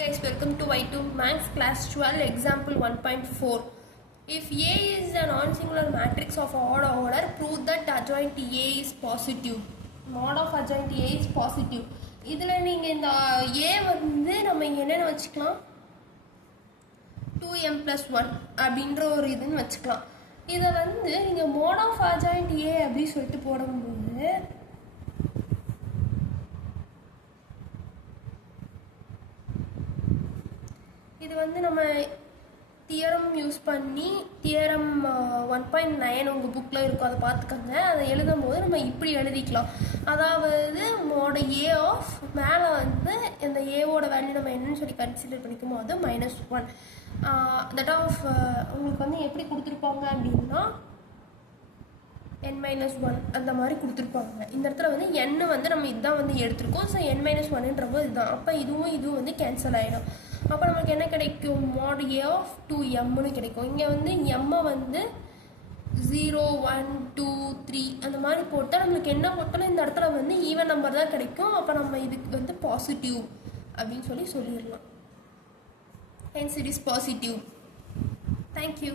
Guys, welcome to Y2 Maths class 12 example 1.4. If A is a non-singular matrix of odd order, prove that adjoint A is positive. Mod of adjoint A is positive. இதில் நீங்கள் இந்த A வந்து நம்ம என்னென்னு வச்சுக்கலாம் 2m plus 1 அப்படின்ற ஒரு இதுன்னு வச்சுக்கலாம். இதை வந்து நீங்கள் mod of adjoint A அப்படின்னு சொல்லிட்டு போடும்போது இது வந்து நம்ம தியரம் யூஸ் பண்ணி தியரம் 1.9 உங்கள் புக்கில் இருக்கும், அதை பார்த்துக்கோங்க. அதை எழுதும் போது நம்ம இப்படி எழுதிக்கலாம். அதாவது மோட ஏ ஆஃப் மேலே வந்து இந்த ஏவோட வேல்யூ நம்ம என்னன்னு சொல்லி கன்சிடர் பண்ணிக்கும் போது -1 தட் ஆஃப் உங்களுக்கு வந்து எப்படி கொடுத்துருப்பாங்க அப்படின்னா n-1 அந்த மாதிரி கொடுத்துருப்பாங்க. இந்த இடத்துல வந்து n வந்து நம்ம இதுதான் வந்து எடுத்திருக்கோம். ஸோ n-1ன்றப்போ இதுதான். அப்போ இதுவும் வந்து கேன்சல் ஆகிடும். அப்போ நமக்கு என்ன கிடைக்கும், mod a ஆஃப் 2mனு கிடைக்கும். இங்கே வந்து எம்மை வந்து 0 1 2 3 அந்த மாதிரி போட்டால் நம்மளுக்கு என்ன போட்டாலும் இந்த இடத்துல வந்து ஈவன் நம்பர் தான் கிடைக்கும். அப்போ நம்ம இதுக்கு வந்து பாசிட்டிவ் அப்படின்னு சொல்லிடலாம். Hence it is positive. Thank you.